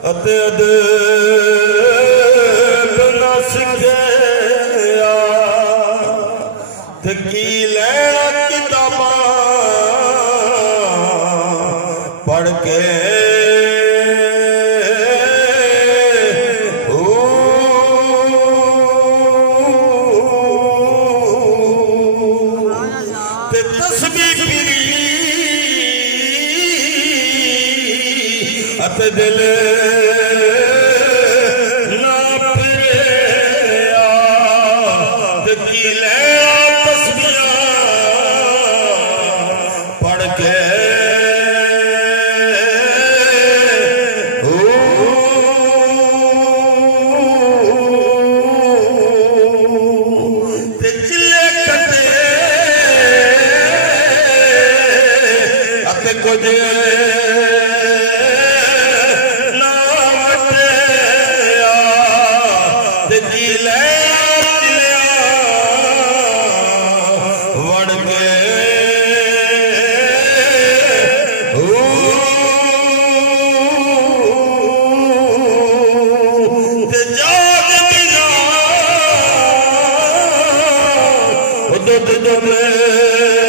ਅਤੇ ਅਦਬ ਨਾ ਸਿੱਖਿਆ ਤੇ ਕੀ ਲੈਣਾ ਕਿਤਾਬਾਂ ਪੜ੍ਹ ਕੇ ਤੇ ਤਸਬੀਹ ਪੀਰੀ ਅਤੇ ਦਿਲ ਨਾ ਫਿਰਿਆ ਤੇ ਕੀ ਲੈਣਾ ਤਸਬੀਹਾਂ ਪੜ੍ਹ ਕੇ ਤੇ ਚਿੱਲੇ ਕੱਟੇ ਅਤੇ ਕੁਝ ਦੁੱਧ